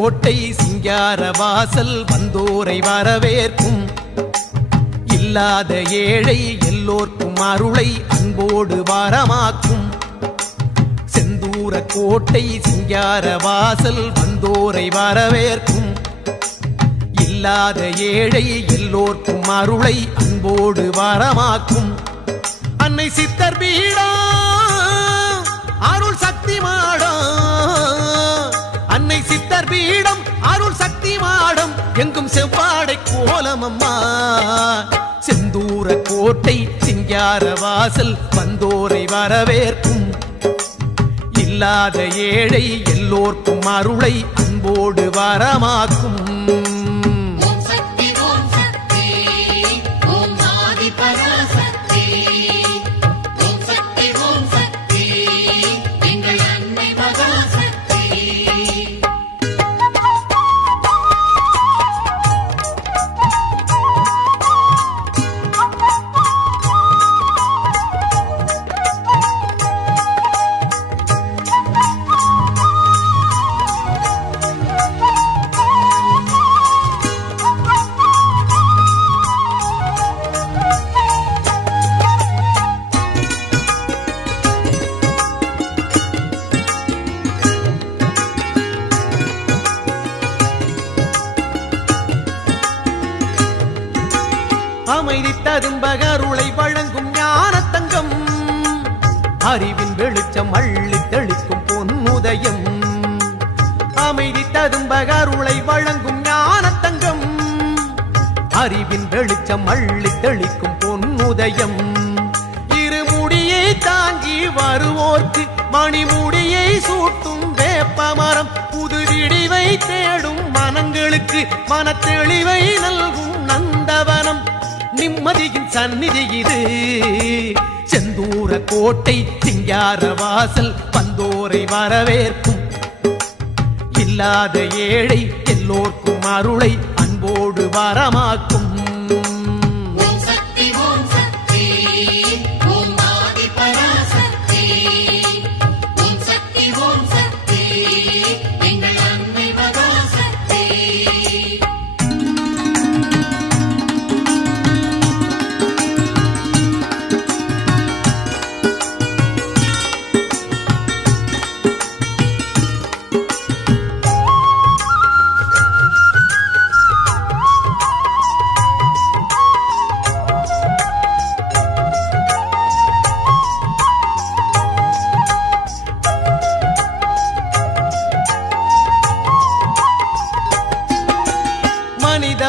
கோட்டை சிங்கார வாசல் வந்தோரை வரவேற்கும். இல்லாத ஏழை எல்லோர்க்கும் அருளை அன்போடு வாரமாக்கும். செந்தூர கோட்டை சிங்கார வாசல் வந்தோரை வரவேற்கும். இல்லாத ஏழை எல்லோர்க்கும் அருளை அன்போடு வாரமாக்கும். அன்னை சித்தர் பீடா அருள் சக்தி மாடா. அன்னை சித்தர் பீடம் அருள் சக்தி மாடம். எங்கும் செவ்வாடை கோலம் அம்மா செந்தூர கோட்டை சிங்கார வாசல் வந்தோரை வரவேற்கும். இல்லாத ஏழை எல்லோர்க்கும் அருளை அன்போடு வரமாக்கும். அறிவின் வெளிச்சம் அள்ளி தெளிக்கும் பொன்னுதயம். அமைதி ததும்பகருளை வழங்கும் ஞானத்தங்கம். அறிவின் வெளிச்சம் அள்ளி தெளிக்கும் பொன்னுதயம். இருமுடியை தாங்கி வருவோர்க்கு மணிமுடியை சூட்டும் வேப்பமரம். புது விடிவை தேடும் மனங்களுக்கு மனத்தெளிவை நல்கும் நந்தவனம். நிம்மதியின் சந்நிதி இது. செந்தூர கோட்டை சிங்கார வாசல் பந்தோரை வரவேற்கும். இல்லாத ஏழை எல்லோர்க்கும் அருளை அன்போடு வரமாக்கும்.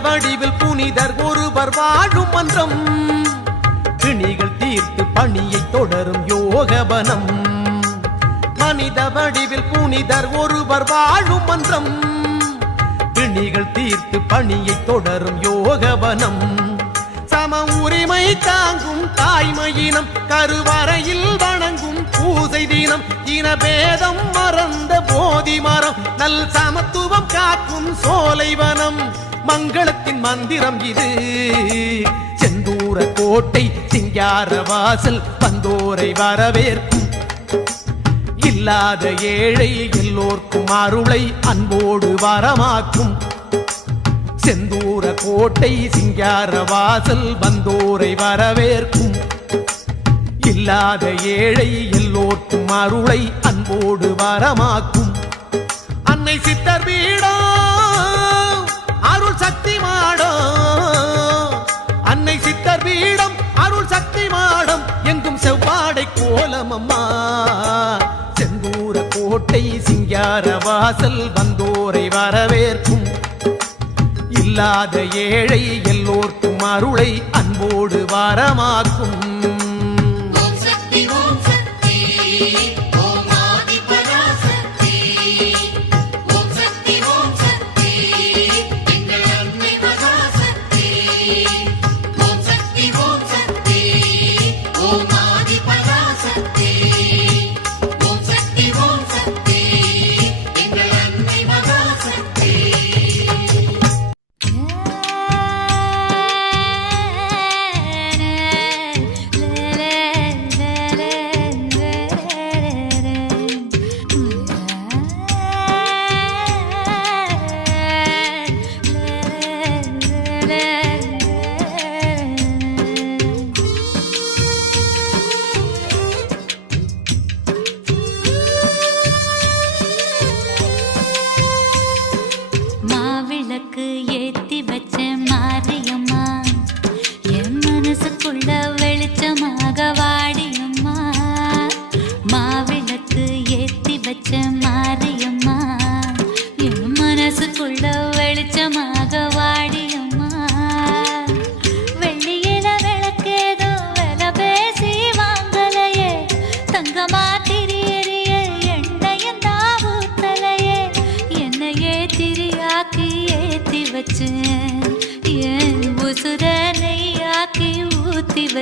வடிவில் புனிதர் ஒருவர் வாழும் மன்றம். கிணிகள் தீர்த்து பணியை தொடரும் யோகவனம். மனித வடிவில் புனிதர் ஒருவர் வாழும் மன்றம். கிணிகள் தீர்த்து பணியை தொடரும் யோகவனம். சம உரிமை தாங்கும் தாய்மையினம் கருவறையில் வணங்கும் பூசை தினம் இனபேதம் மறந்த போதி மரம் நல் சமத்துவம் காக்கும் சோலைவனம். மங்களத்தின் மந்திரம் இது. செந்தூர கோட்டை சிங்கார வாசல் பந்தோரை வரவேற்கும். இல்லாத ஏழை எல்லோர்க்கும் அருளை அன்போடு வரமாக்கும். செந்தூர கோட்டை சிங்கார வாசல் வந்தோரை வரவேற்கும். இல்லாத ஏழை எல்லோர்க்கும் அருளை அன்போடு வரமாக்கும். அன்னை சித்தர் வீடா சக்தி மாடோ அன்னை சித்தர் பீடம் அருள் சக்தி மாடம். எங்கும் செவ்வாடை கோலம் அம்மா. செந்தூர கோட்டை சிங்கார வாசல் வந்தோரை வரவேற்கும். இல்லாத ஏழை எல்லோர்க்கும் அருளை அன்போடு வரமாக்கும். ஓம் சக்தி ஓம் சக்தி.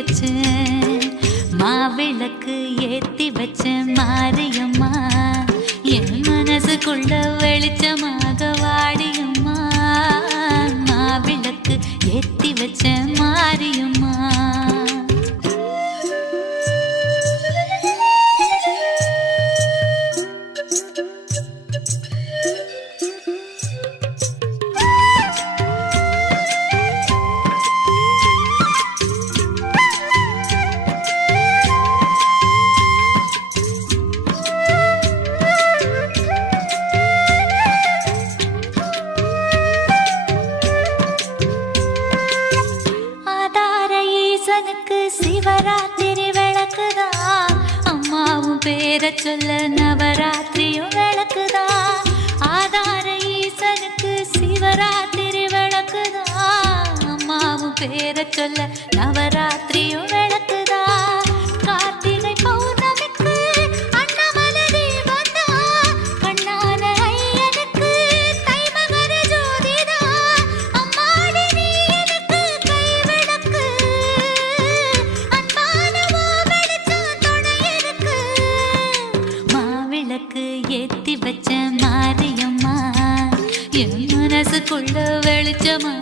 வச்சேன் மாவிளக்கு ஏத்தி வச்சேன் மாரியம்மா என் மனசுக்குள்ள வெளிச்சமாக வாடியம்மா மாவிளக்கு ஏத்தி வச்சேன் மாரியம்மா. நவராத்திரி விளக்குதா? அம்மாவும் பேர சொல்ல நவராத்திரியும் விளக்குதா? ஆதார ஈசனுக்கு சிவராத்திரி விளக்குதா? அம்மாவும் பேர சொல்ல நவராத்திரியும் விளக்கு உள்ள வெளிச்சமாக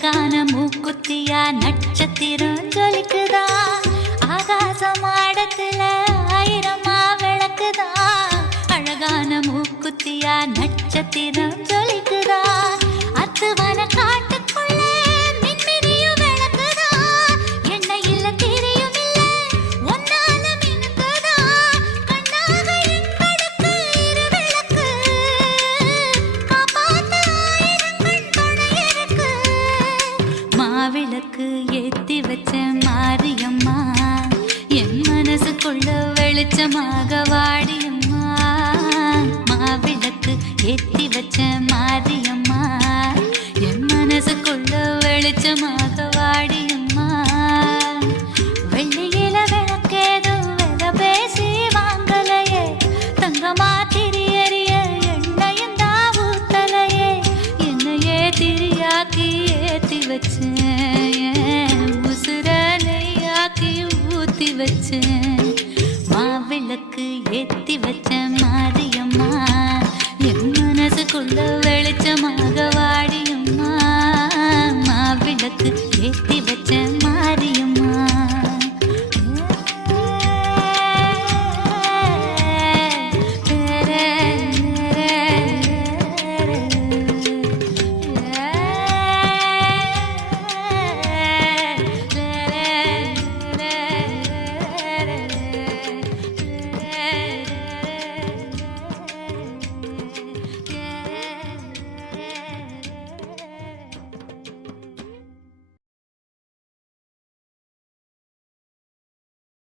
அழகான மூக்குத்தியா நட்சத்திரம் ஜொலிக்குதா? ஆகாச மாடத்துல ஆயிரமா விளக்குதா? அழகான மூக்குத்தியா நட்சத்திரம் ஜொலிக்கு வச்ச மாரியம்மா என் மனசுக்குள்ள வெளிச்சமாக வாடியம்மா. மாவிளக்கு ஏத்தி வச்ச மாரியம்மா.